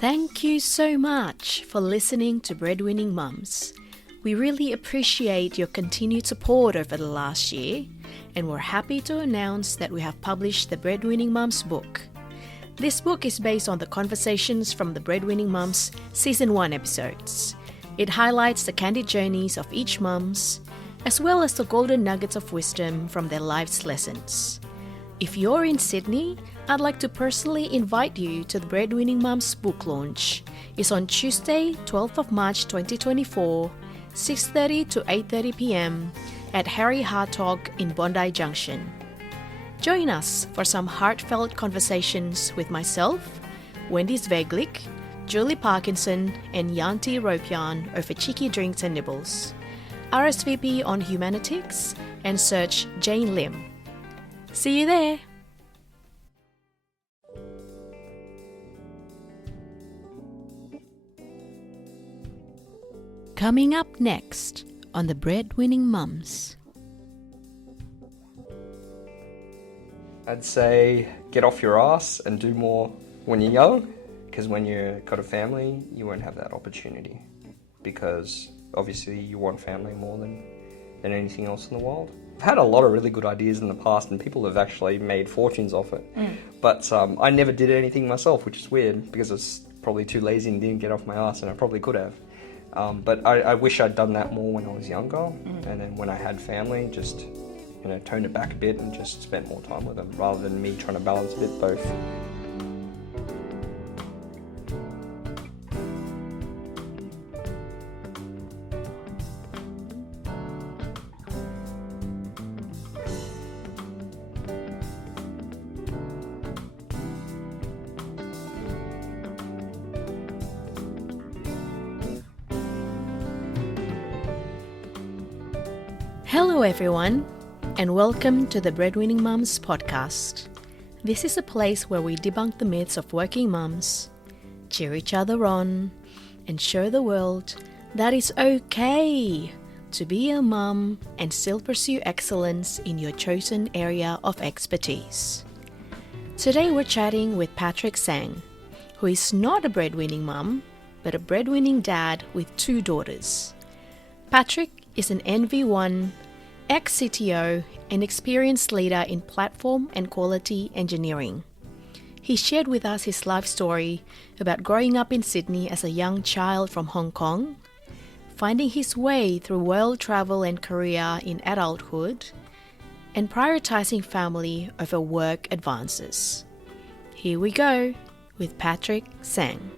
Thank you so much for listening to Breadwinning Mums. We really appreciate your continued support over the last year, and we're happy to announce that we have published the Breadwinning Mums book. This book is based on the conversations from the Breadwinning Mums Season 1 episodes. It highlights the candid journeys of each mums, as well as the golden nuggets of wisdom from their life's lessons. If you're in Sydney, I'd like to personally invite you to the Breadwinning Mums book launch. It's on Tuesday, 12th of March 2024, 6:30 to 8:30 p.m. at Harry Hartog in Bondi Junction. Join us for some heartfelt conversations with myself, Wendy Sveglik, Julie Parkinson, and Yanti Ropian over cheeky drinks and nibbles. RSVP on Humanitics and search Jane Lim. See you there! Coming up next on the Breadwinning Mums. I'd say get off your ass and do more when you're young, because when you've got a family, you won't have that opportunity, because obviously you want family more than anything else in the world. I've had a lot of really good ideas in the past and people have actually made fortunes off it. But I never did anything myself, which is weird because I was probably too lazy and didn't get off my ass, and I probably could have. But I wish I'd done that more when I was younger, and then when I had family, just toned it back a bit and just spent more time with them, rather than me trying to balance a bit both. Hello everyone, and welcome to the Breadwinning Mums podcast. This is a place where we debunk the myths of working mums, cheer each other on, and show the world that it's okay to be a mum and still pursue excellence in your chosen area of expertise. Today we're chatting with Patrick Tsang, who is not a breadwinning mum, but a breadwinning dad with 2 daughters. Patrick is an NV1, ex-CTO, and experienced leader in platform and quality engineering. He shared with us his life story about growing up in Sydney as a young child from Hong Kong, finding his way through world travel and career in adulthood, and prioritizing family over work advances. Here we go with Patrick Tsang.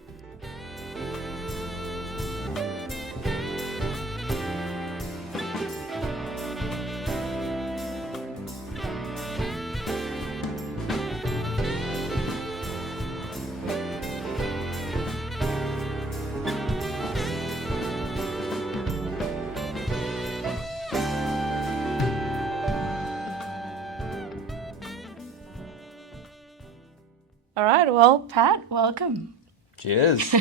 All right, well, Pat, welcome. Cheers. So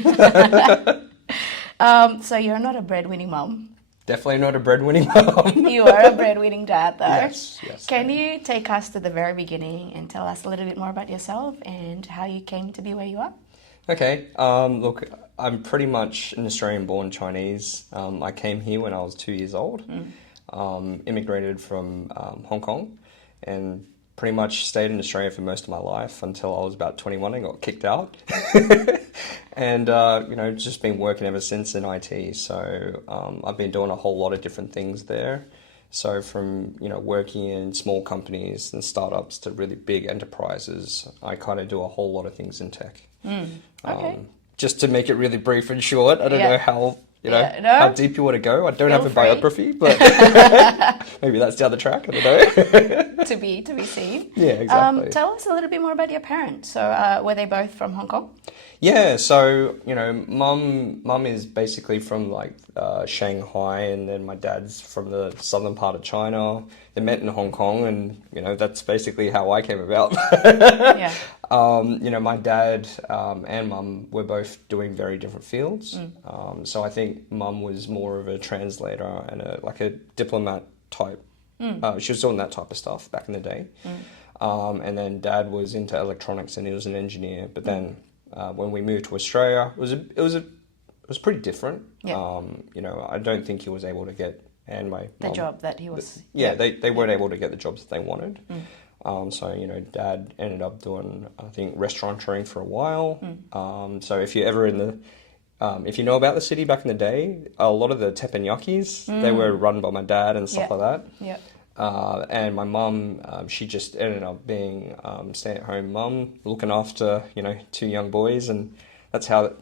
you're not a breadwinning mum. Definitely not a breadwinning mum. You are a breadwinning dad, though. Yes. Can you take us to the very beginning and tell us a little bit more about yourself and how you came to be where you are? Okay. Look, I'm pretty much an Australian-born Chinese. I came here when I was 2 years old. Immigrated from Hong Kong, and pretty much stayed in Australia for most of my life until I was about 21 and got kicked out. And, just been working ever since in IT. So I've been doing a whole lot of different things there. So from, working in small companies and startups to really big enterprises, I kind of do a whole lot of things in tech. Okay. Just to make it really brief and short, I don't know how... how deep you want to go. I don't have a biography, but maybe that's down the track. I don't know. to be seen. Yeah, exactly. Tell us a little bit more about your parents. So were they both from Hong Kong? Yeah, so, mum is basically from Shanghai, and then my dad's from the southern part of China. They met in Hong Kong, and, that's basically how I came about. Yeah. My dad and mum were both doing very different fields. So I think mum was more of a translator and a diplomat type. She was doing that type of stuff back in the day. And then dad was into electronics and he was an engineer. But then, when we moved to Australia, it was pretty different. Yeah. You know, I don't think he was able to get, and my The mum, job that he was... they weren't able to get the jobs that they wanted. So, you know, Dad ended up doing, I think, restaurateuring for a while. So if you're ever in the, if you know about the city back in the day, a lot of the teppanyakis, they were run by my dad and stuff like that. Yeah. And my mum, she just ended up being stay-at-home mum, looking after, you know, 2 young boys, and that's how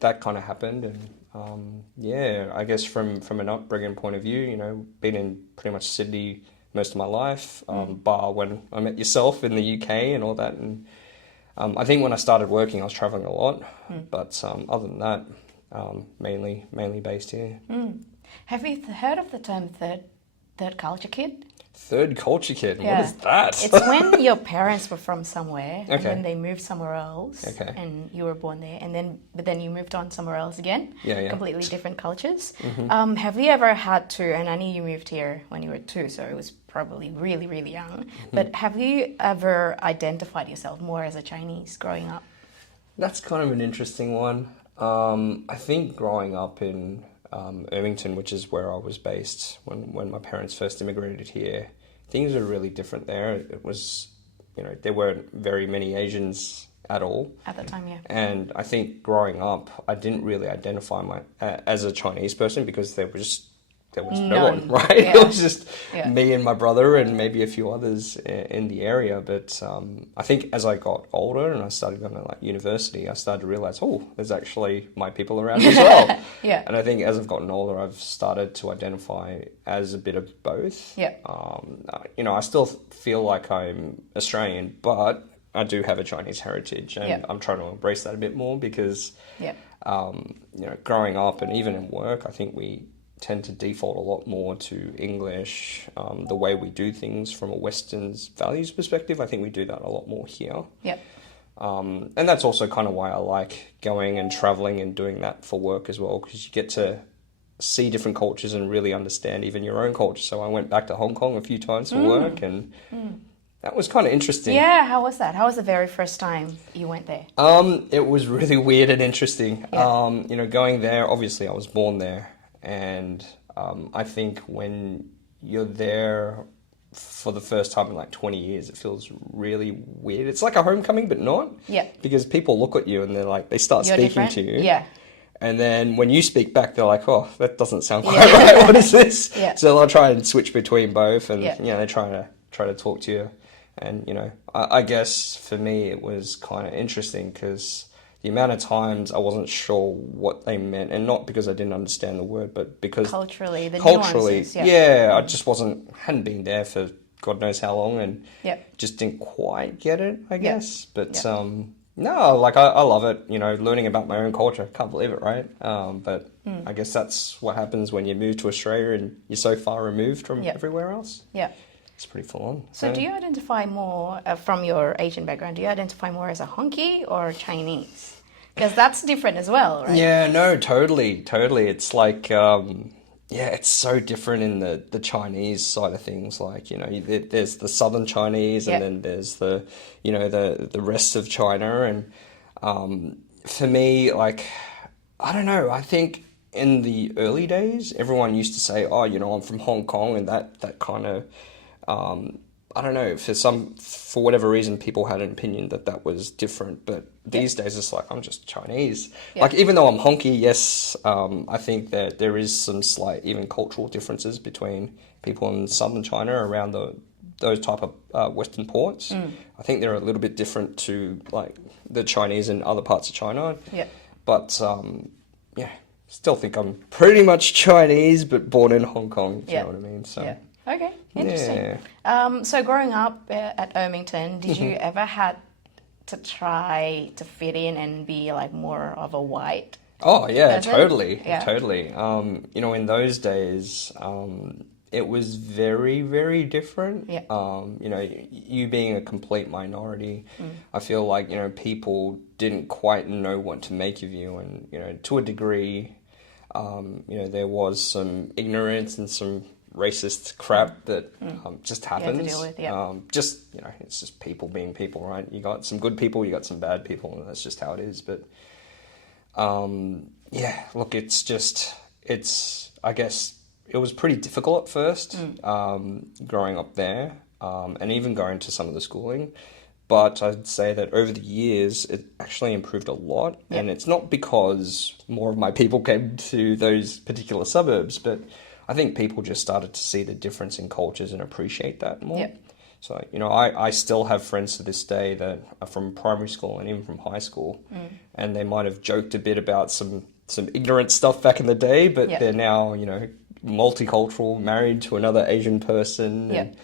that kind of happened. And yeah, I guess from an upbringing point of view, you know, been in pretty much Sydney most of my life, bar when I met yourself in the UK and all that. And I think when I started working, I was traveling a lot, but other than that, mainly based here. Have you heard of the term third culture kid? Third culture kid. Yeah. What is that? It's when your parents were from somewhere and Okay. then they moved somewhere else, Okay. and you were born there, but then you moved on somewhere else again. Yeah. Completely different cultures. Have you ever had to? And I know you moved here when you were 2, so it was probably really, really young. But have you ever identified yourself more as a Chinese growing up? That's kind of an interesting one. I think growing up in Irvington, which is where I was based when my parents first immigrated here, things were really different there. It was, you know, there weren't very many Asians at all. At the time, yeah. And I think growing up, I didn't really identify as a Chinese person because there was no one, right? Yeah. It was just Yeah. me and my brother and maybe a few others in the area. But I think as I got older and I started going to like university, I started to realize, oh, there's actually my people around as well. Yeah. And I think as I've gotten older, I've started to identify as a bit of both. Yeah. You know, I still feel like I'm Australian, but I do have a Chinese heritage, and Yeah. I'm trying to embrace that a bit more because, Yeah. you know, growing up and even in work, I think we tend to default a lot more to English, the way we do things from a Western's values perspective. I think we do that a lot more here. Yeah. And that's also kind of why I like going and traveling and doing that for work as well, because you get to see different cultures and really understand even your own culture. So I went back to Hong Kong a few times for work, and that was kind of interesting. Yeah, how was that? How was the very first time you went there? It was really weird and interesting. Yeah. You know, going there, obviously I was born there, and I think when you're there for the first time in like 20 years, it feels really weird. It's like a homecoming, but not. Yeah. Because people look at you and they're like, they start You're speaking different? to you. Yeah. And then when you speak back, they're like, oh, that doesn't sound quite right. What is this? Yeah. So they'll try and switch between both, and Yeah. you know, they try to talk to you. And you know, I guess for me it was kind of interesting because the amount of times I wasn't sure what they meant, and not because I didn't understand the word, but because Culturally, the culturally, nuances. yeah, I just hadn't been there for God knows how long, and Yeah. just didn't quite get it, I Yeah. guess. But Yeah. no, like I love it, you know, learning about my own culture. Can't believe it, right? But I guess that's what happens when you move to Australia and you're so far removed from Yeah. everywhere else. Yeah. It's pretty full on. So do you identify more, from your Asian background, do you identify more as a honky or Chinese? Because that's different as well, right? Yeah, no, totally. It's like, it's so different in the Chinese side of things. Like, you know, there's the Southern Chinese, and Yeah. then there's the, you know, the rest of China. And for me, like, I don't know, I think in the early days, everyone used to say, oh, you know, I'm from Hong Kong, and that kind of, I don't know, for whatever reason, people had an opinion that was different. But these days, it's like, I'm just Chinese. Yeah. Like, even though I'm honky, yes, I think that there is some slight, even cultural differences between people in southern China around those type of Western ports. I think they're a little bit different to, like, the Chinese in other parts of China. Yeah. But, still think I'm pretty much Chinese, but born in Hong Kong, if Yeah. you know what I mean. So. Yeah. Okay, interesting. Yeah. So growing up at Ermington, did you Mm-hmm. ever had to try to fit in and be like more of a white? Oh yeah, person? totally, Yeah. totally. You know, in those days, it was very, very different. Yeah. You know, you being a complete minority, I feel like, you know, people didn't quite know what to make of you, and you know, to a degree, you know, there was some ignorance and some racist crap that just happens. You have to deal with, yeah. Just, it's just people being people, right? You got some good people, you got some bad people, and that's just how it is. But yeah, look, I guess it was pretty difficult at first, growing up there, and even going to some of the schooling. But I'd say that over the years, it actually improved a lot. Yep. And it's not because more of my people came to those particular suburbs, but I think people just started to see the difference in cultures and appreciate that more. Yep. So, I still have friends to this day that are from primary school and even from high school, and they might have joked a bit about some ignorant stuff back in the day, but they're now, multicultural, married to another Asian person. And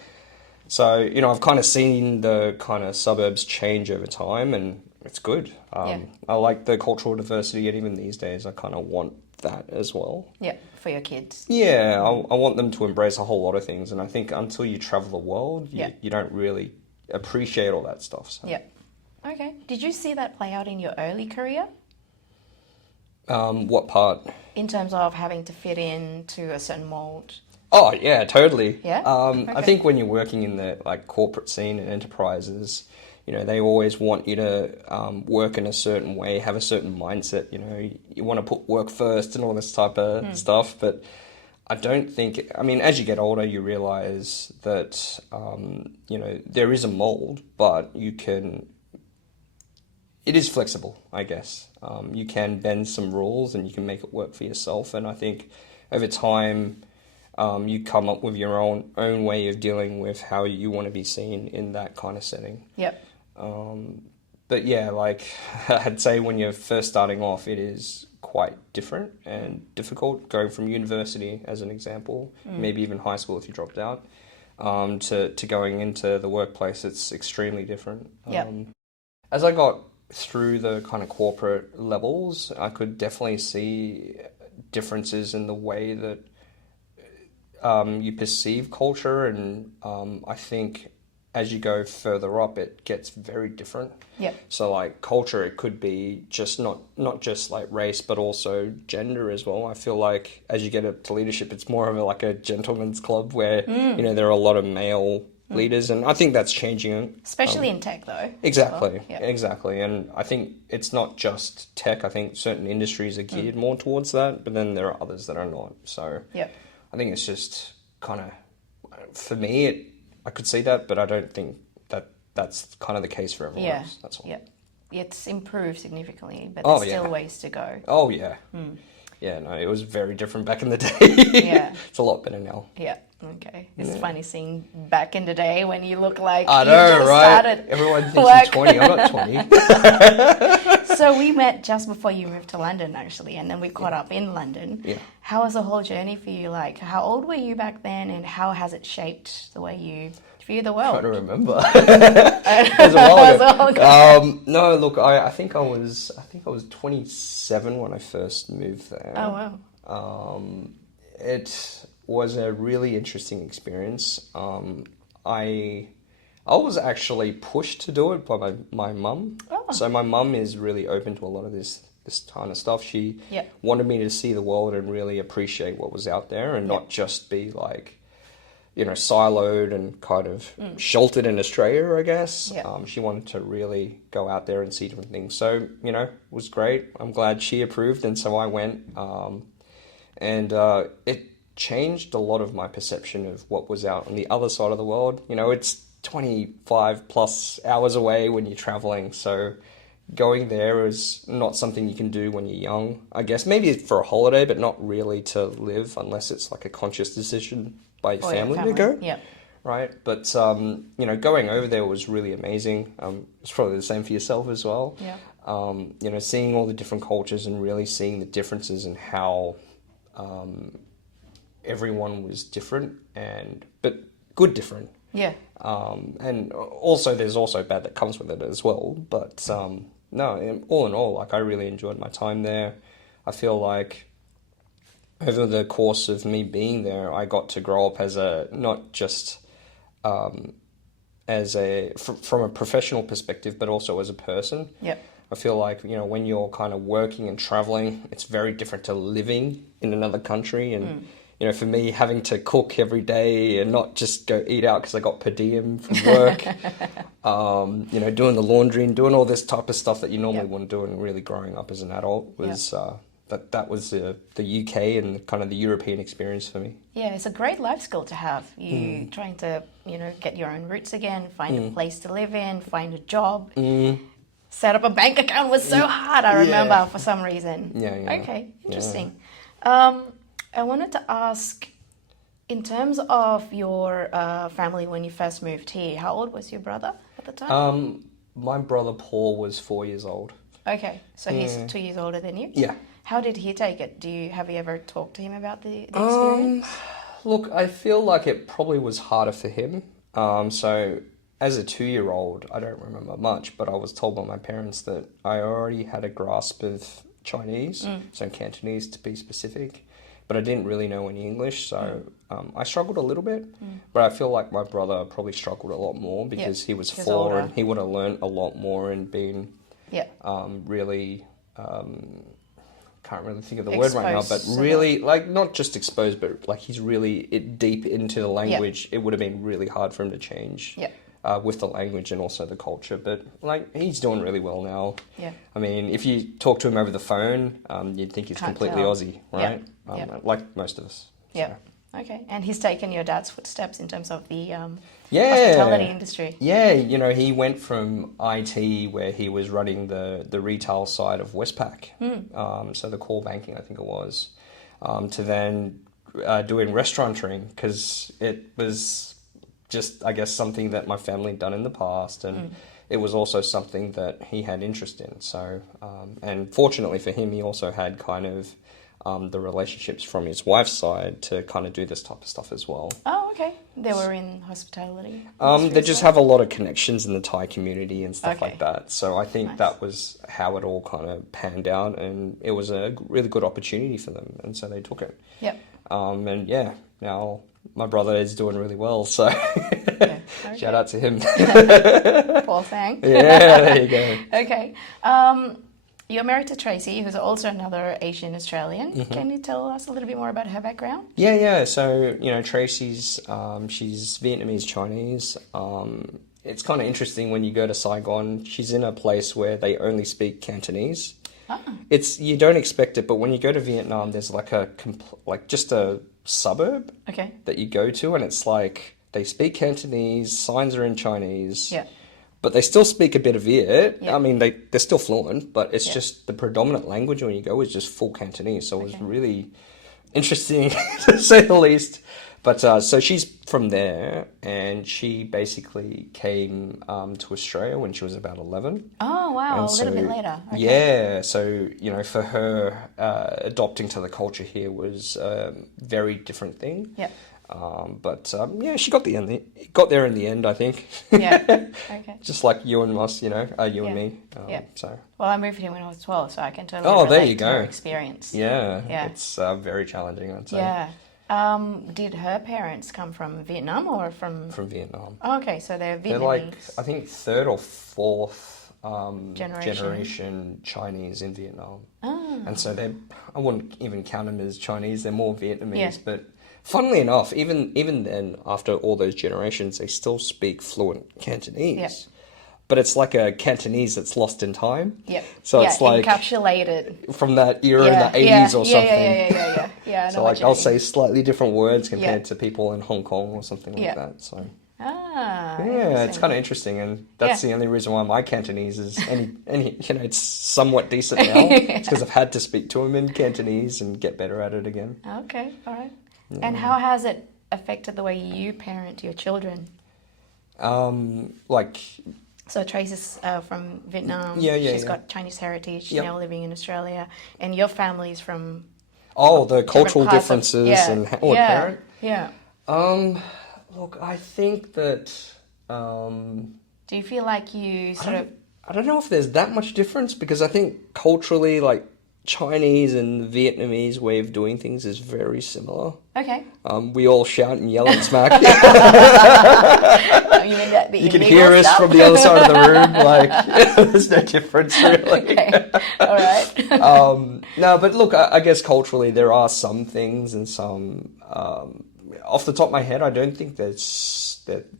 so, I've kind of seen the kind of suburbs change over time, and it's good. I like the cultural diversity, and even these days, I kind of want that as well. Yeah, for your kids. Yeah, I want them to embrace a whole lot of things, and I think until you travel the world, you don't really appreciate all that stuff. So. Yeah. Okay. Did you see that play out in your early career? What part? In terms of having to fit into a certain mold. Oh, yeah, totally. Yeah? Okay. I think when you're working in the corporate scene and enterprises, they always want you to work in a certain way, have a certain mindset. You want to put work first and all this type of stuff. But I don't think, as you get older, you realize that, there is a mold, but it is flexible, I guess. You can bend some rules and you can make it work for yourself. And I think over time, you come up with your own way of dealing with how you want to be seen in that kind of setting. Yep. But yeah, I'd say when you're first starting off, it is quite different and difficult going from university, as an example, maybe even high school if you dropped out, to going into the workplace. It's extremely different. Yep. As I got through the kind of corporate levels, I could definitely see differences in the way that you perceive culture, and I think as you go further up, it gets very different. Yeah. So culture, it could be just not just race, but also gender as well. I feel like as you get up to leadership, it's more of a gentleman's club where there are a lot of male leaders, and I think that's changing. Especially in tech, though. Exactly, well. Yep. Exactly. And I think it's not just tech. I think certain industries are geared more towards that, but then there are others that are not. So I think it's just kind of, for me, I could see that, but I don't think that's kind of the case for everyone else. That's all. Yeah. It's improved significantly, but there's still ways to go. Oh, yeah. Yeah, no, it was very different back in the day. Yeah. It's a lot better now. Yeah. Okay. It's funny seeing back in the day when you look like I know, you just right? Started everyone thinks you're 20. I'm not 20. So we met just before you moved to London, actually, and then we caught up in London. Yeah. How was the whole journey for you? How old were you back then, and how has it shaped the way you view the world? I'm trying to remember. It was a while ago. No, look, I think I was 27 when I first moved there. Oh wow. It was a really interesting experience. I was actually pushed to do it by my mum. Oh. So my mum is really open to a lot of this kind of stuff. She wanted me to see the world and really appreciate what was out there, and not just be siloed and kind of sheltered in Australia, I guess. Yeah. She wanted to really go out there and see different things. So, it was great. I'm glad she approved, and so I went. And it changed a lot of my perception of what was out on the other side of the world. It's 25 plus hours away when you're traveling, so going there is not something you can do when you're young. I guess maybe for a holiday, but not really to live unless it's a conscious decision by your family to go. Yeah. Right. But, going over there was really amazing. It's probably the same for yourself as well. Yeah. Seeing all the different cultures and really seeing the differences in how everyone was different, but good different. Yeah. And also there's also bad that comes with it as well. But no, all in all, I really enjoyed my time there. I feel like over the course of me being there, I got to grow up as not just from a professional perspective, but also as a person. Yeah. I feel like, when you're kind of working and traveling, it's very different to living in another country and, for me, having to cook every day and not just go eat out because I got per diem from work, doing the laundry and doing all this type of stuff that you normally wouldn't do, and really growing up as an adult was that was the UK and kind of the European experience for me. Yeah, it's a great life skill to have. You trying to, get your own roots again, find a place to live in, find a job. Set up a bank account was so hard, I remember, for some reason. Yeah. Okay, interesting. I wanted to ask, in terms of your family when you first moved here, how old was your brother at the time? My brother Paul was 4 years old. Okay, so he's 2 years older than you? Yeah. How did he take it? Have you ever talked to him about the experience? Look, I feel like it probably was harder for him. So as a 2-year-old, I don't remember much, but I was told by my parents that I already had a grasp of Chinese, so Cantonese to be specific, but I didn't really know any English, so I struggled a little bit, but I feel like my brother probably struggled a lot more because he was 4 older. and he would have learned a lot more and been really... can't really think of the word right now, but really, like, not just exposed, but like he's really deep into the language. It would have been really hard for him to change with the language and also the culture. But like, he's doing really well now. Yeah. I mean, if you talk to him over the phone, you'd think he's completely Aussie, right? Like most of us. Yeah. So. Okay. And he's taken your dad's footsteps in terms of the hospitality industry. Yeah, he went from IT, where he was running the retail side of Westpac, so the core banking, I think it was, to then doing restauranting, because it was just, I guess, something that my family had done in the past, and it was also something that he had interest in. So, and fortunately for him, he also had kind of the relationships from his wife's side to kind of do this type of stuff as well. Oh, okay. They were in hospitality? They just have a lot of connections in the Thai community and stuff like that. So I think that was how it all kind of panned out, and it was a really good opportunity for them, and so they took it. Yep. And now my brother is doing really well, so shout out to him. Paul Tsang. Yeah, there you go. Okay. You're married to Tracy, who's also another Asian Australian. Can you tell us a little bit more about her background? Yeah. So, Tracy's, she's Vietnamese Chinese. It's kind of interesting when you go to Saigon. She's in a place where they only speak Cantonese. You don't expect it, but when you go to Vietnam, there's just a suburb that you go to, and it's like they speak Cantonese, signs are in Chinese. Yeah. But they still speak a bit of Viet. Yeah. I mean, they're still fluent, but it's just the predominant language when you go is just full Cantonese. So it was really interesting, to say the least. But so she's from there, and she basically came to Australia when she was about 11. Oh, wow. And a little bit later. Okay. Yeah. So, for her, adopting to the culture here was a very different thing. Yeah. She got there in the end, I think. Yeah. Okay. Just like you and us, you and me. So. Well, I moved here when I was 12, so I can totally relate to your experience. Yeah. It's very challenging, I'd say. Yeah. Did her parents come from Vietnam or from? From Vietnam. Oh, okay, so they're Vietnamese. They're like, I think, 3rd or 4th generation Chinese in Vietnam. Oh. And so I wouldn't even count them as Chinese. They're more Vietnamese, but. Funnily enough, even then, after all those generations, they still speak fluent Cantonese. Yep. But it's like a Cantonese that's lost in time. Yep. So it's like encapsulated from that era in the 80s or something. Yeah. So I'll say slightly different words compared to people in Hong Kong or something like that. So. It's kind of interesting, and that's the only reason why my Cantonese is any it's somewhat decent now. It's because I've had to speak to them in Cantonese and get better at it again. Okay, all right. Yeah. And how has it affected the way you parent your children? So Tracy's from Vietnam. She's got Chinese heritage. She's now living in Australia, and your family's from. Oh, the cultural differences and parent. Yeah. Look, I think that. Do you feel like you I don't know if there's that much difference, because I think culturally, like, Chinese and Vietnamese way of doing things is very similar. Okay. We all shout and yell and smack. You mean that the You can illegal hear us stuff? from the other side of the room. Like, there's no difference really. Okay. All right. No, but look, I guess culturally there are some things and some. Off the top of my head, I don't think they're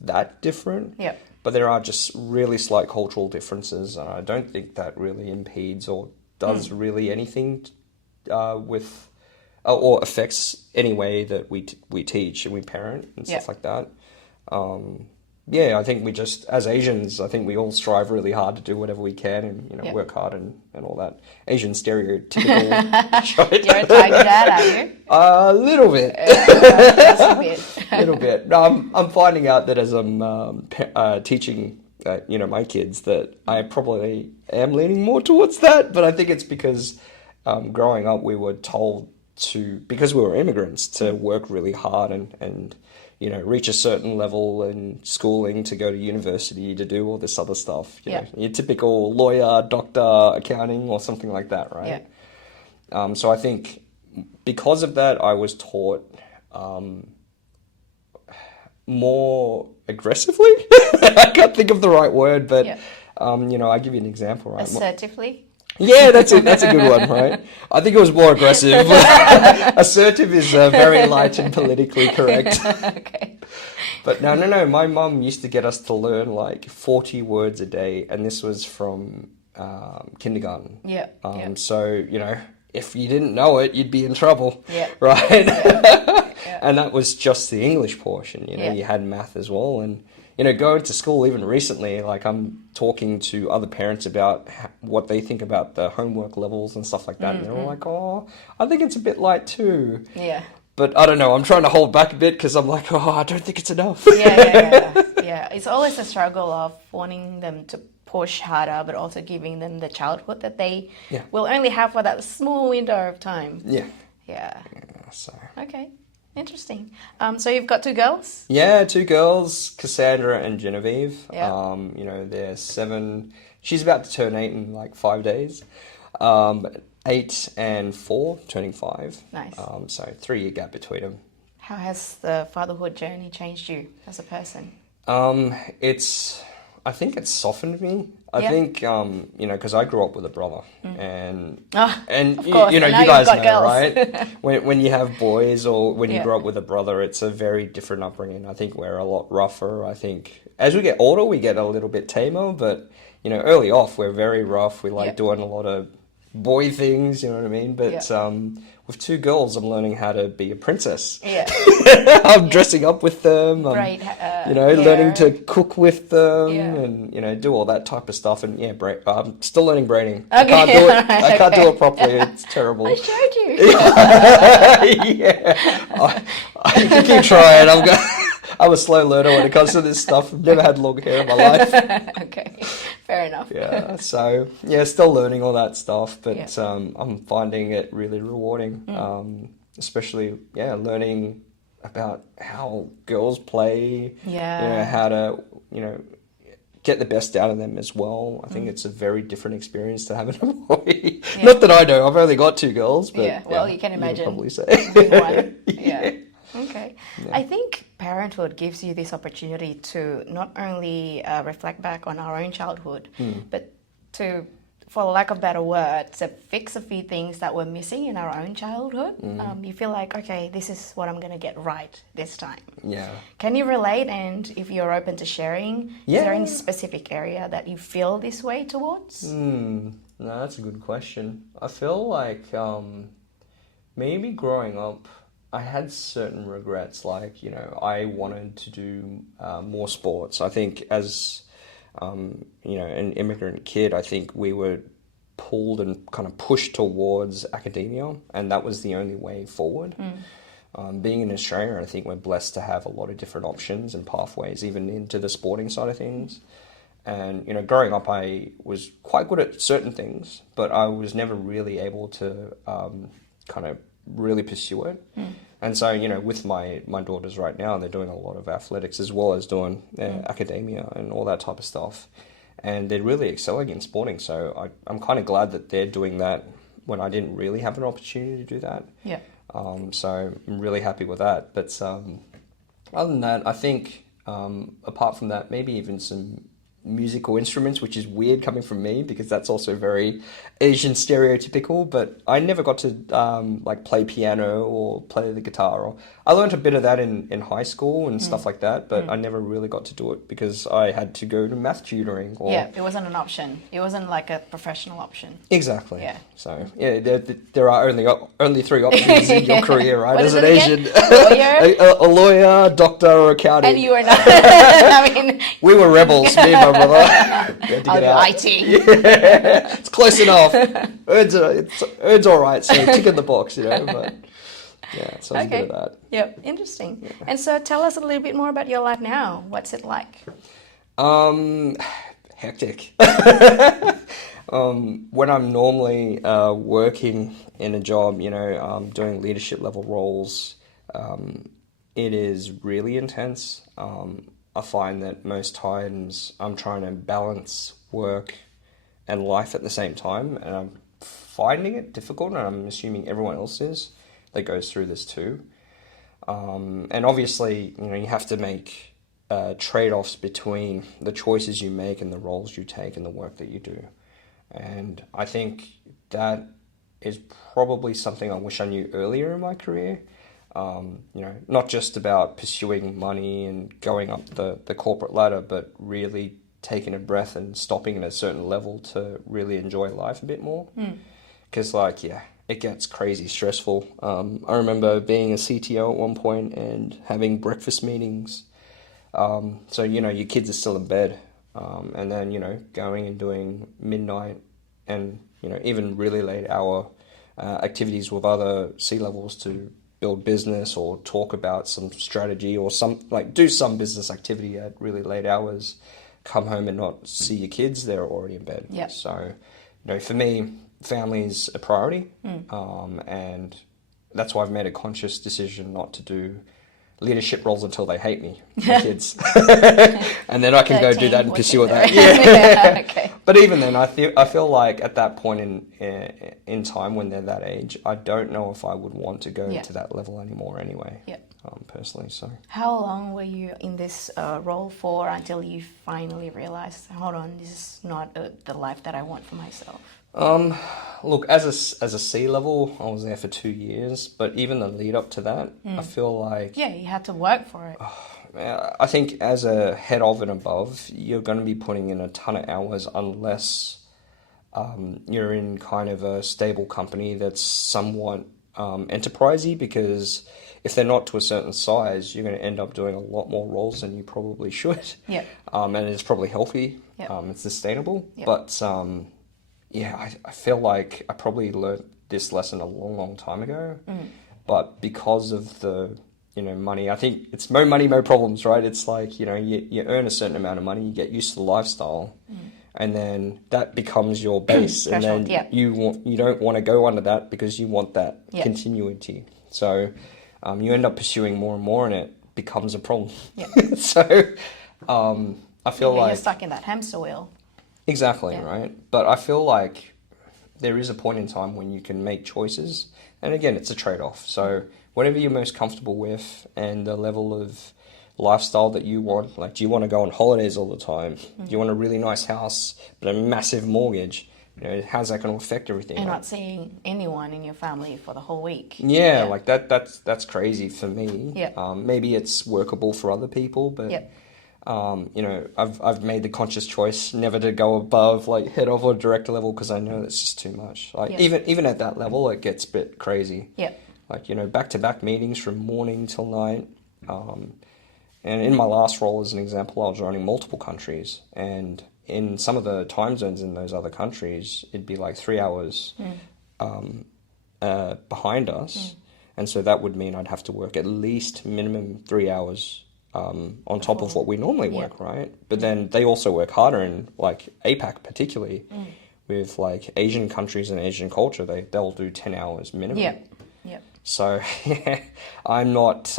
that different. Yeah. But there are just really slight cultural differences, and I don't think that really impedes or does really anything with or affects any way that we teach and we parent and stuff like that. I think we just, as Asians, I think we all strive really hard to do whatever we can and work hard and all that. Asian stereotypical. You're a tiger dad, are you? A little bit. Just a bit. A little bit. No, I'm finding out that as I'm teaching, my kids, that I probably am leaning more towards that. But I think it's because growing up, we were told because we were immigrants, to work really hard and reach a certain level in schooling, to go to university, to do all this other stuff. You know, your typical lawyer, doctor, accounting, or something like that, right? Yeah. So I think because of that, I was taught more aggressively. I can't think of the right word, but I'll give you an example, right? Assertively? Yeah, that's a good one, right? I think it was more aggressive. Assertive is very light and politically correct. Okay. But no. My mum used to get us to learn like 40 words a day, and this was from kindergarten. Yeah. So, if you didn't know it, you'd be in trouble. Yeah. Right? Yeah. And that was just the English portion. You had math as well. And, going to school even recently, like I'm talking to other parents about what they think about the homework levels and stuff like that. And they're all like, oh, I think it's a bit light too. Yeah. But I don't know. I'm trying to hold back a bit because I'm like, I don't think it's enough. Yeah. It's always a struggle of wanting them to push harder, but also giving them the childhood that they will only have for that small window of time. Yeah. So. Okay. Interesting. So you've got 2 girls? Yeah, 2 girls, Cassandra and Genevieve. Yeah. They're 7. She's about to turn 8 in like 5 days. 8 and 4, turning 5. Nice. So 3-year gap between them. How has the fatherhood journey changed you as a person? I think it's softened me. I think, because I grew up with a brother, and you guys know, girls. right? when you have boys or when you grow up with a brother, it's a very different upbringing. I think we're a lot rougher. I think as we get older, we get a little bit tamer, but early off, we're very rough. We like doing a lot of boy things, you know what I mean? But with 2 girls, I'm learning how to be a princess. Yeah. I'm dressing up with them. I'm, learning to cook with them and, do all that type of stuff. And I'm still learning braiding. Okay. I can't do it. I can't do it properly. It's terrible. I showed you. You can keep trying. I'm a slow learner when it comes to this stuff. I've never had long hair in my life. Okay, fair enough. Yeah, so, still learning all that stuff, but I'm finding it really rewarding, especially, learning about how girls play, how to, get the best out of them as well. I think it's a very different experience to having a boy. Not that I know, I've only got 2 girls, but you can imagine. You can probably say. With one. Yeah. Okay. Yeah. I think parenthood gives you this opportunity to not only reflect back on our own childhood, but to, for lack of better words, to fix a few things that were missing in our own childhood. You feel like, okay, this is what I'm going to get right this time. Yeah. Can you relate? And if you're open to sharing, is there any specific area that you feel this way towards? No, that's a good question. I feel like maybe growing up, I had certain regrets, like, I wanted to do more sports. I think as, an immigrant kid, I think we were pulled and kind of pushed towards academia, and that was the only way forward. Being in Australia, I think we're blessed to have a lot of different options and pathways, even into the sporting side of things. And, growing up, I was quite good at certain things, but I was never really able to kind of really pursue it. And so, with my daughters right now, they're doing a lot of athletics as well as doing academia and all that type of stuff. And they're really excelling in sporting. So I'm kind of glad that they're doing that when I didn't really have an opportunity to do that. Yeah. So I'm really happy with that. But other than that, I think Apart from that, maybe even some musical instruments, which is weird coming from me because that's also very Asian stereotypical, but I never got to like play piano or play the guitar. Or I learned a bit of that in high school and stuff like that, but I never really got to do it because I had to go to math tutoring. Or... Yeah, it wasn't an option. It wasn't like a professional option. Exactly. Yeah. So yeah, there are only three options in your career, right? What As is an it Asian, again? a lawyer, doctor, or accountant. And you were not. I mean, We were rebels, me and my brother. We had to I'll get do out. IT. Yeah, it's close enough. Earns all right, so tick in the box, you know. But yeah, so it's a bit of that. Yep, interesting. Yeah. And so tell us a little bit more about your life now. What's it like? Hectic. When I'm normally working in a job, you know, doing leadership level roles, it is really intense. I find that most times I'm trying to balance work and life at the same time, and I'm finding it difficult, and I'm assuming everyone else is that goes through this too. And obviously, you know, you have to make trade-offs between the choices you make and the roles you take and the work that you do. And I think that is probably something I wish I knew earlier in my career. You know, not just about pursuing money and going up the corporate ladder, but really taking a breath and stopping at a certain level to really enjoy life a bit more. Because, like, yeah, it gets crazy stressful. I remember being a CTO at one point and having breakfast meetings. So, you know, your kids are still in bed. And then, you know, going and doing midnight and, you know, even really late hour activities with other C-levels to build business or talk about some strategy or do some business activity at really late hours, come home and not see your kids, they're already in bed. Yep. So, you know, for me, family is a priority. And that's why I've made a conscious decision not to do leadership roles until they hate me, my kids. And then I can go do that and pursue that. Yeah. Okay. But even then, I feel like at that point in time when they're that age, I don't know if I would want to go to that level anymore anyway, personally. So. How long were you in this role for until you finally realized, hold on, this is not the life that I want for myself? Look, as a C-level, I was there for 2 years, but even the lead up to that, I feel like... Yeah, you had to work for it. I think as a head of and above, you're going to be putting in a ton of hours unless you're in kind of a stable company that's somewhat enterprisey, because if they're not to a certain size, you're going to end up doing a lot more roles than you probably should. Yeah. And it's probably healthy. Yep. It's sustainable. Yep. But... yeah, I feel like I probably learned this lesson a long time ago, but because of the, you know, money, I think it's no money, no problems, right? It's like, you know, you earn a certain amount of money, you get used to the lifestyle, and then that becomes your base, and then you don't want to go under that because you want that continuity. So you end up pursuing more and more, and it becomes a problem. Yeah. So I feel like... you're stuck in that hamster wheel. Exactly, right? But I feel like there is a point in time when you can make choices. And again, it's a trade-off. So whatever you're most comfortable with and the level of lifestyle that you want, like, do you want to go on holidays all the time? Do you want a really nice house but a massive mortgage? You know, how's that going to affect everything? And not seeing anyone in your family for the whole week. Yeah, like that's crazy for me. Yeah. Maybe it's workable for other people, but... Yep. You know, I've made the conscious choice never to go above like head of or director level because I know that's just too much. Like even at that level, it gets a bit crazy. Yeah. Like, you know, back-to-back meetings from morning till night. And in my last role, as an example, I was running multiple countries, and in some of the time zones in those other countries, it'd be like 3 hours behind us, and so that would mean I'd have to work at least minimum 3 hours. On top of what we normally work, right? But then they also work harder in like APAC particularly with like Asian countries and Asian culture. They'll do 10 hours minimum. Yeah. So I'm not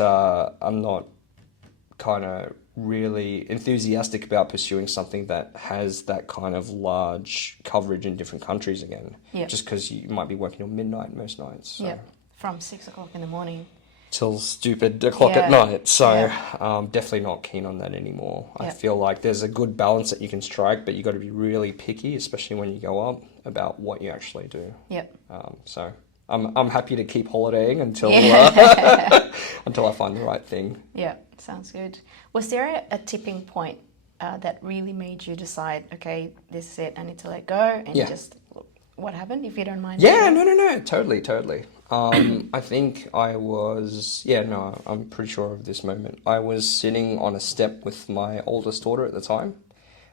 kind of really enthusiastic about pursuing something that has that kind of large coverage in different countries again. Yeah. Just because you might be working till midnight most nights. So. Yeah. From 6 o'clock in the morning. till stupid o'clock at Yeah. night. So Yeah. definitely not keen on that anymore. I Yep. feel like there's a good balance that you can strike, but you got to be really picky, especially when you go up, about what you actually do. Yep. So I'm happy to keep holidaying until until I find the right thing. Yeah, sounds good. Was there a tipping point that really made you decide, okay, this is it, I need to let go, and Yeah. just what happened, if you don't mind? Yeah, sharing? no, totally. I think I'm pretty sure of this moment. I was sitting on a step with my oldest daughter at the time,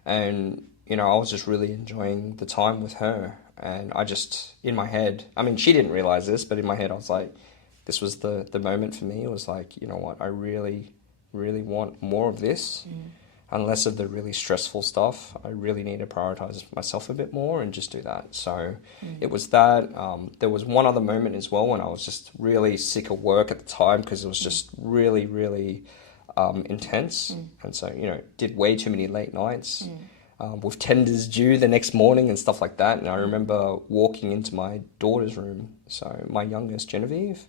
and, I was just really enjoying the time with her. And I just, in my head, I mean, she didn't realize this, but in my head, I was like, this was the moment for me. It was like, you know what, I really, really want more of this. And less of the really stressful stuff. I really need to prioritize myself a bit more and just do that. So it was that. There was one other moment as well when I was just really sick of work at the time because it was just really, really intense. And so, did way too many late nights with tenders due the next morning and stuff like that. And I remember walking into my daughter's room, so my youngest, Genevieve,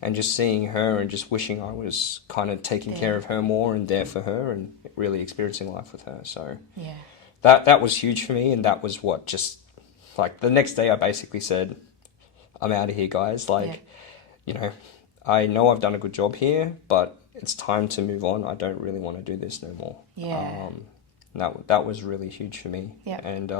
and just seeing her and just wishing I was kind of taking care of her more and there for her and really experiencing life with her. So Yeah. that was huge for me, and that was what just, like, the next day I basically said, I'm out of here, guys. Like, I know I've done a good job here, but it's time to move on. I don't really want to do this no more. Yeah. That was really huge for me. Yeah. And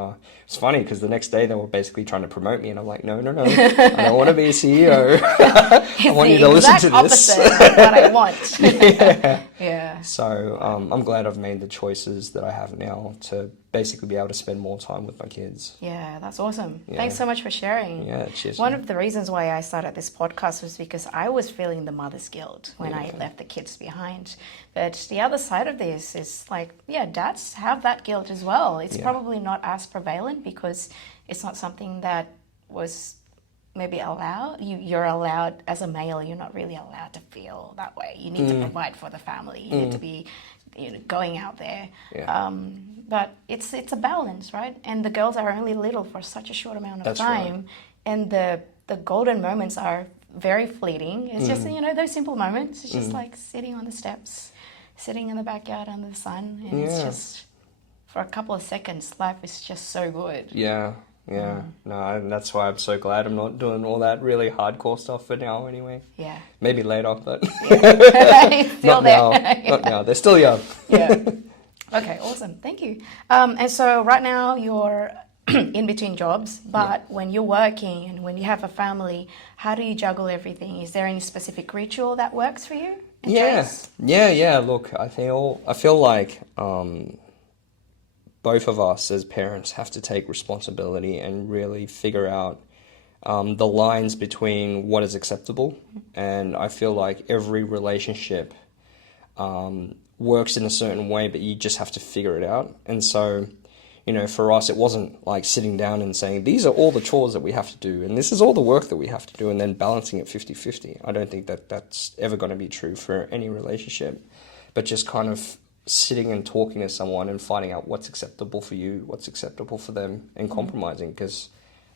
it's funny because the next day they were basically trying to promote me, and I'm like, no, I don't want to be a CEO. I want you to listen to this. Opposite of what I want. Yeah. Yeah. So I'm glad I've made the choices that I have now to basically be able to spend more time with my kids. Yeah, that's awesome. Yeah. Thanks so much for sharing. Yeah, cheers. One of the reasons why I started this podcast was because I was feeling the mother's guilt when I left the kids behind. But the other side of this is like, dads have that guilt as well. It's probably not as prevalent because it's not something that was maybe allowed. You're allowed as a male, you're not really allowed to feel that way. You need to provide for the family. You need to be going out there. Yeah. But it's a balance, right? And the girls are only little for such a short amount of That's time. right. And the golden moments are very fleeting. It's just, those simple moments. It's just like sitting on the steps, sitting in the backyard under the sun. And it's just, for a couple of seconds, life is just so good. Yeah. No, and that's why I'm so glad I'm not doing all that really hardcore stuff for now anyway. Yeah. Maybe later, but Still not there. now. Not now. They're still young. Yeah. Okay, awesome. Thank you. And so right now you're in between jobs, but when you're working and when you have a family, how do you juggle everything? Is there any specific ritual that works for you? Yeah. Look, I feel like both of us as parents have to take responsibility and really figure out the lines between what is acceptable. And I feel like every relationship works in a certain way, but you just have to figure it out. And so, for us, it wasn't like sitting down and saying, these are all the chores that we have to do, and this is all the work that we have to do, and then balancing it 50-50. I don't think that that's ever going to be true for any relationship, but just kind of sitting and talking to someone and finding out what's acceptable for you, what's acceptable for them, and compromising, because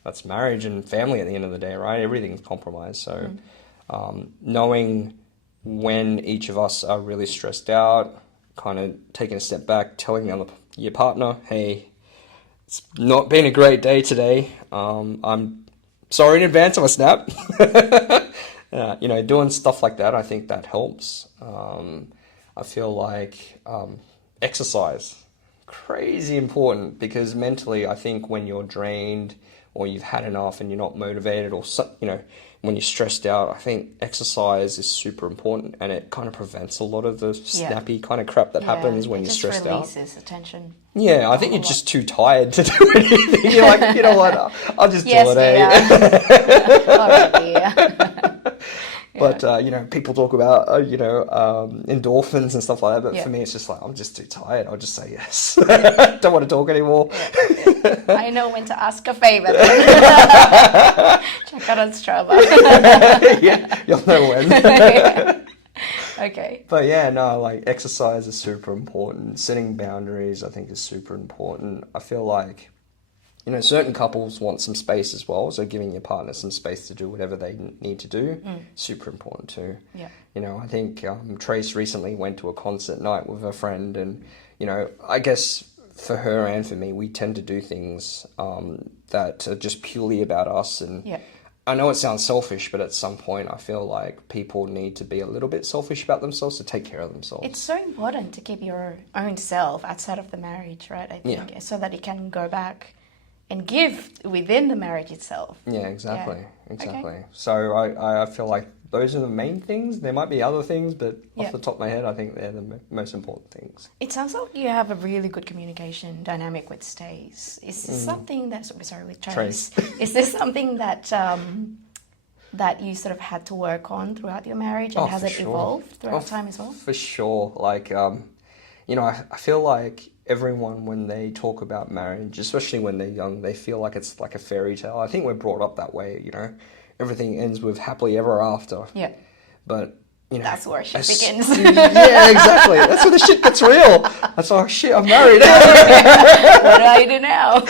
that's marriage and family at the end of the day, right? Everything's compromised. So knowing when each of us are really stressed out, kind of taking a step back, telling your partner, hey, it's not been a great day today. I'm sorry in advance of a snap. Doing stuff like that, I think that helps. I feel like exercise, crazy important, because mentally, I think when you're drained or you've had enough and you're not motivated, or when you're stressed out, I think exercise is super important, and it kind of prevents a lot of the snappy kind of crap that happens when you're stressed out. It just releases attention. Yeah, I think you're just too tired to do anything. You're like, you know what, I'll just do it, But, people talk about, endorphins and stuff like that. But for me, it's just like, I'm just too tired. I'll just say yes. Don't want to talk anymore. I know when to ask a favor. Check out on Strava. Yeah, you'll know when. Okay. But exercise is super important. Setting boundaries, I think, is super important. I feel like certain couples want some space as well. So giving your partner some space to do whatever they need to do, super important too. Yeah. I think Trace recently went to a concert night with a friend, and, I guess for her and for me, we tend to do things that are just purely about us. And I know it sounds selfish, but at some point I feel like people need to be a little bit selfish about themselves to take care of themselves. It's so important to keep your own self outside of the marriage, right? I think so that you can go back and give within the marriage itself. Yeah, exactly. Okay. So I feel like those are the main things. There might be other things, but off the top of my head, I think they're the most important things. It sounds like you have a really good communication dynamic with Stace. Is this something that's, with Trace. Is this something that that you sort of had to work on throughout your marriage, and has it evolved throughout time as well? For sure. Like, I feel like everyone, when they talk about marriage, especially when they're young, they feel like it's like a fairy tale. I think we're brought up that way, everything ends with happily ever after. Yeah. but that's where shit begins. Yeah, exactly. That's where the shit gets real. That's like, shit, I'm married. What do I do now?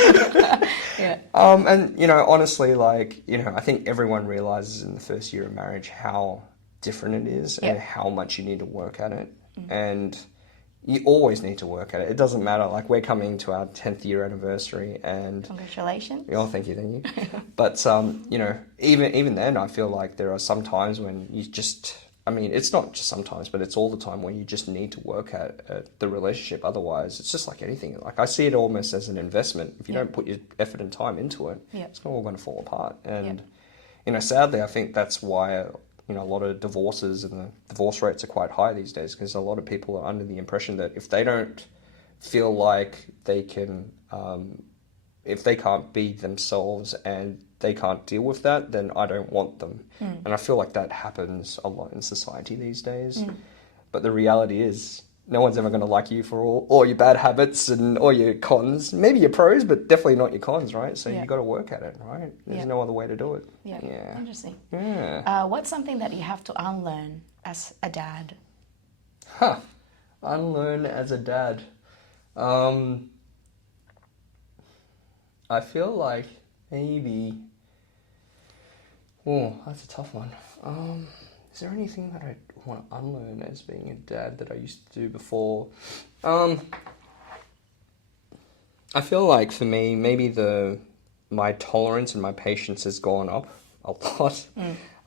Yeah. And honestly, I think everyone realizes in the first year of marriage how different it is and how much you need to work at it. And you always need to work at it. It doesn't matter. Like, we're coming to our 10th year anniversary, and congratulations. Oh, thank you. But even then, I feel like there are some times when you just, it's not just sometimes, but it's all the time, where you just need to work at the relationship. Otherwise, it's just like anything. Like, I see it almost as an investment. If you don't put your effort and time into it, it's all going to fall apart. And sadly, I think that's why a lot of divorces and the divorce rates are quite high these days, because a lot of people are under the impression that if they don't feel like they can, if they can't be themselves and they can't deal with that, then I don't want them. And I feel like that happens a lot in society these days. But the reality is, no one's ever going to like you for all your bad habits and all your cons. Maybe your pros, but definitely not your cons, right? So you got to work at it, right? There's no other way to do it. Yeah. Interesting. Yeah. What's something that you have to unlearn as a dad? Unlearn as a dad. I feel like maybe... Oh, that's a tough one. Is there anything that I want to unlearn as being a dad that I used to do before? I feel like for me, maybe my tolerance and my patience has gone up a lot.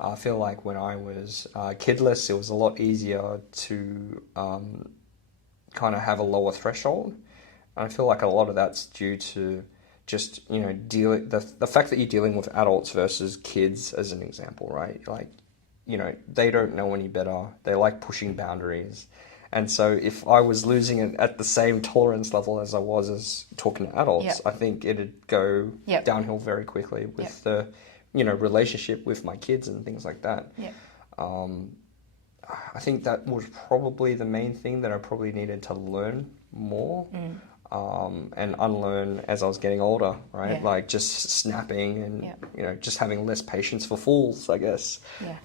I feel like when I was kidless, it was a lot easier to kind of have a lower threshold. And I feel like a lot of that's due to just, the fact that you're dealing with adults versus kids, as an example, right? Like, they don't know any better. They like pushing boundaries. And so if I was losing it at the same tolerance level as I was as talking to adults, I think it'd go downhill very quickly with the, relationship with my kids and things like that. I think that was probably the main thing that I probably needed to learn more. And unlearn as I was getting older, right? Like, just snapping and, just having less patience for fools, I guess.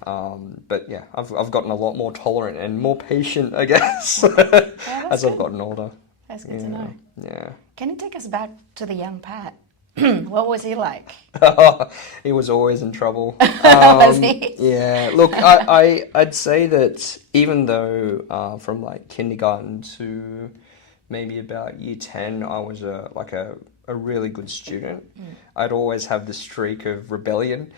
But I've gotten a lot more tolerant and more patient, I guess, as I've gotten older. That's good to know. Yeah. Can you take us back to the young Pat? What was he like? He was always in trouble. Was he? Yeah. Look, I'd say that even though from like kindergarten to maybe about year 10, I was a really good student. I'd always have the streak of rebellion.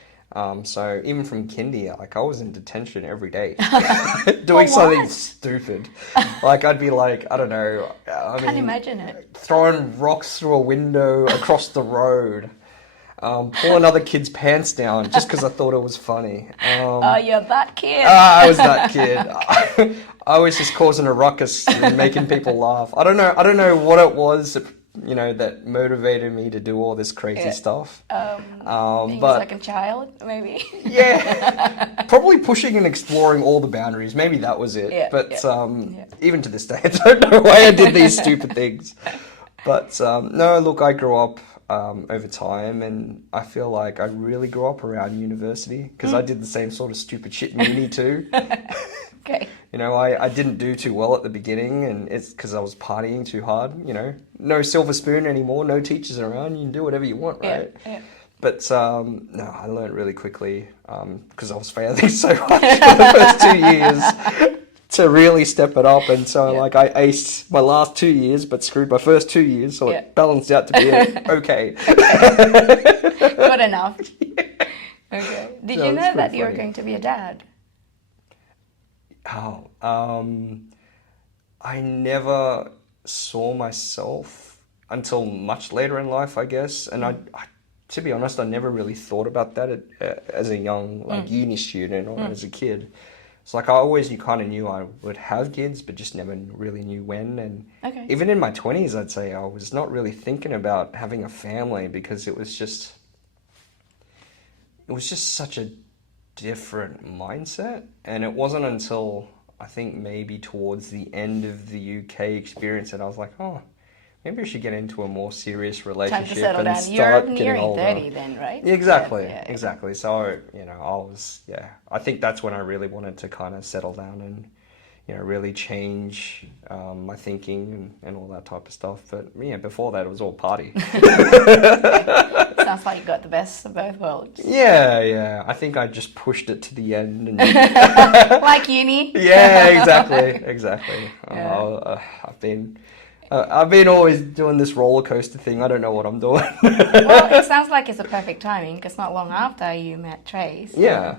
So even from kindy, I was in detention every day doing something stupid. I'd be like, I don't know. Can't imagine it. Throwing rocks through a window across the road. Pulling other kids' pants down just because I thought it was funny. You're that kid. I was that kid. I was just causing a ruckus and making people laugh. I don't know what it was that motivated me to do all this crazy stuff. Being a second child, maybe. Yeah, probably pushing and exploring all the boundaries. Maybe that was it. Even to this day, I don't know why I did these stupid things. But no, look, I grew up over time, and I feel like I really grew up around university because I did the same sort of stupid shit in uni too. Okay. You know, I didn't do too well at the beginning, and it's because I was partying too hard. You know, no silver spoon anymore, no teachers around. You can do whatever you want, right? Yeah. But no, I learned really quickly because I was failing so much for the first 2 years to really step it up. And so, like, I aced my last 2 years, but screwed my first 2 years, so it balanced out to be okay. Good enough. Okay. Did you know that you were going to be a dad? Oh, I never saw myself until much later in life, I guess. And I to be honest, I never really thought about that as a young, like, uni student or as a kid. It's like you kind of knew I would have kids, but just never really knew when. And even in my 20s, I'd say I was not really thinking about having a family because it was just such a different mindset. And it wasn't until I think maybe towards the end of the UK experience that I was like, oh, maybe I should get into a more serious relationship. Time to settle down. Start You're getting nearing older. 30 then, right? Exactly, exactly. So, you know, I think that's when I really wanted to kind of settle down and, you know, really change my thinking and all that type of stuff. But, yeah, before that, it was all party. Sounds like you got the best of both worlds. Yeah. I think I just pushed it to the end. And like uni? Yeah, exactly. Yeah. I've been always doing this roller coaster thing. I don't know what I'm doing. Well, it sounds like it's a perfect timing because not long after you met Trace. So yeah.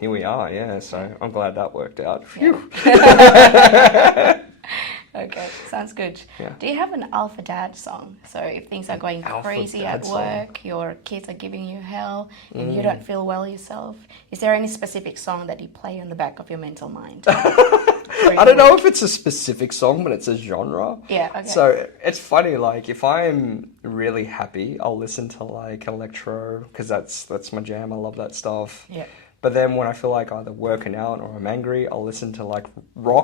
Here we are. Yeah. So I'm glad that worked out. Yeah. Okay, sounds good. Yeah. Do you have an alpha dad song? So if things are going crazy at work, your kids are giving you hell, and you don't feel well yourself, is there any specific song that you play on the back of your mental mind? I don't know if it's a specific song, but it's a genre. Yeah, okay. So it's funny, like, if I'm really happy, I'll listen to, like, electro, because that's my jam. I love that stuff. Yeah. But then when I feel like either working out or I'm angry, I'll listen to, like,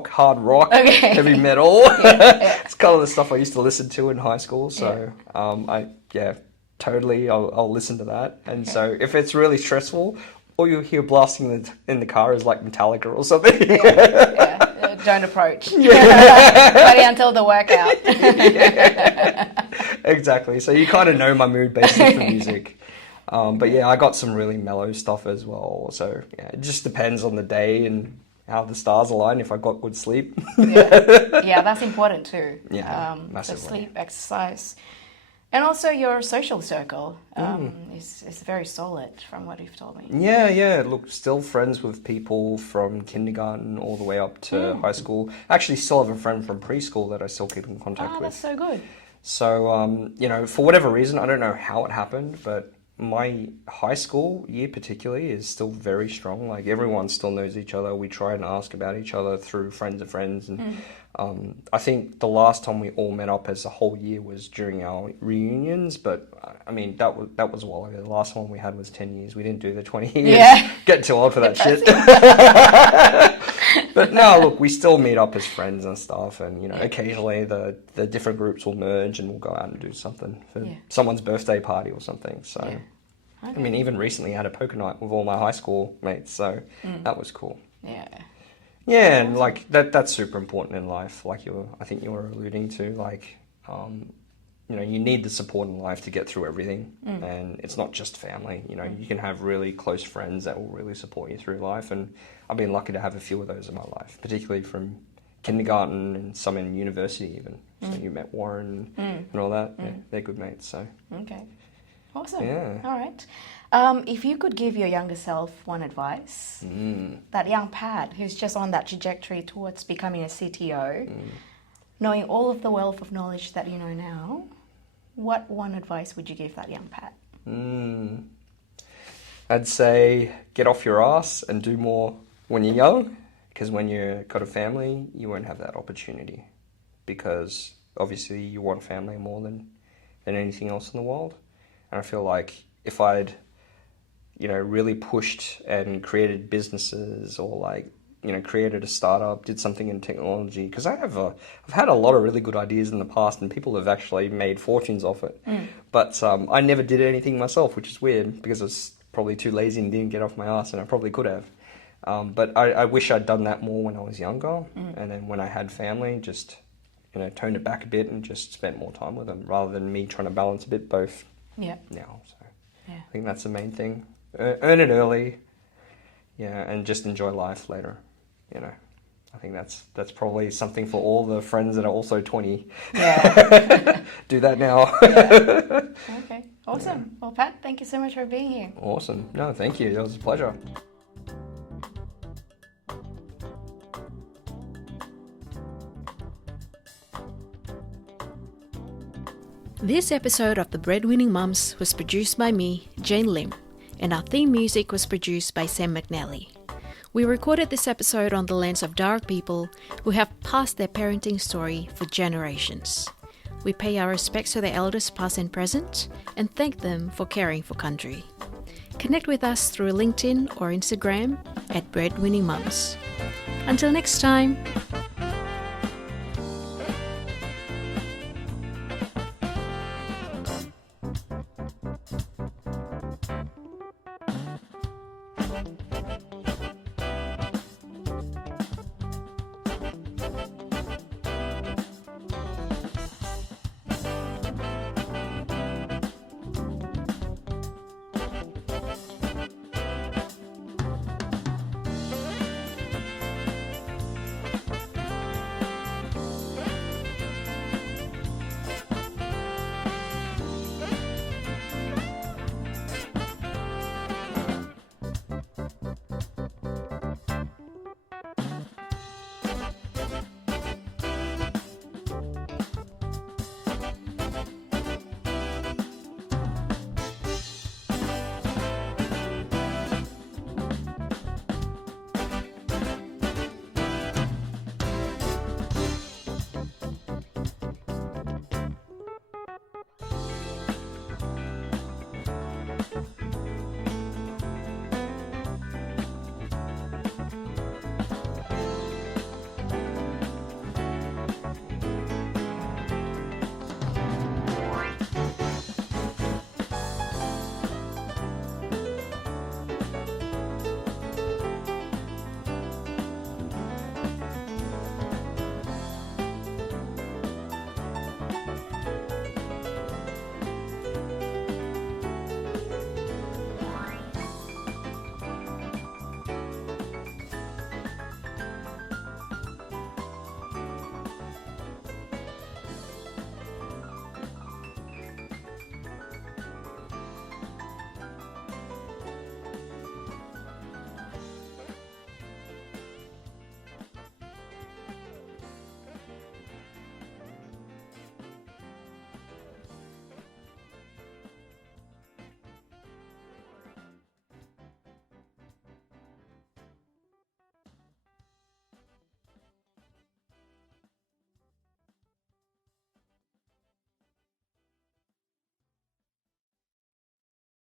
hard rock, heavy metal. It's kind of the stuff I used to listen to in high school. So, totally, I'll listen to that. And so if it's really stressful, all you'll hear blasting in the car is, like, Metallica or something. Don't approach. Wait until the workout. Exactly. So you kind of know my mood basically for music. But yeah, I got some really mellow stuff as well. So yeah, it just depends on the day and how the stars align, if I got good sleep. Yeah, that's important too. Yeah, the massively. sleep, exercise. And also your social circle is very solid from what you've told me. Yeah. Look, still friends with people from kindergarten all the way up to high school. Actually, still have a friend from preschool that I still keep in contact with. That's so good. So, you know, for whatever reason, I don't know how it happened, but my high school year particularly is still very strong. Like, everyone still knows each other. We try and ask about each other through friends of friends. And I think the last time we all met up as a whole year was during our reunions. But, I mean, that was a while ago. The last one we had was 10 years. We didn't do the 20 years. Yeah. Getting too old for that shit. But no, look, we still meet up as friends and stuff. And, you know, occasionally the different groups will merge and we'll go out and do something for someone's birthday party or something. So, Okay. I mean, even recently I had a poker night with all my high school mates. So that was cool. Yeah. Yeah, and like that's super important in life. Like I think you were alluding to, like, you know, you need the support in life to get through everything. And it's not just family. You know, you can have really close friends that will really support you through life. And I've been lucky to have a few of those in my life, particularly from kindergarten and some in university even. So you met Warren and all that. Yeah, they're good mates. So Okay. Awesome. Yeah. All right. If you could give your younger self one advice, that young Pat who's just on that trajectory towards becoming a CTO, knowing all of the wealth of knowledge that you know now, what one advice would you give that young Pat? I'd say get off your ass and do more when you're young, because when you've got a family, you won't have that opportunity, because obviously you want family more than anything else in the world. And I feel like if I'd, you know, really pushed and created businesses or, like, you know, created a startup, did something in technology, because I've had a lot of really good ideas in the past and people have actually made fortunes off it. But I never did anything myself, which is weird because I was probably too lazy and didn't get off my ass, and I probably could have. But I wish I'd done that more when I was younger, and then when I had family, just toned it back a bit and just spent more time with them, rather than me trying to balance a bit both now. So I think that's the main thing. Earn it early, and just enjoy life later. I think that's probably something for all the friends that are also 20. Yeah. Do that now. Okay, awesome. Well, Pat, thank you so much for being here. Awesome. No, thank you. It was a pleasure. This episode of the Breadwinning Mums was produced by me, Jane Lim, and our theme music was produced by Sam McNally. We recorded this episode on the lens of dark people who have passed their parenting story for generations. We pay our respects to their elders past and present and thank them for caring for country. Connect with us through LinkedIn or Instagram at Breadwinning Mums. Until next time.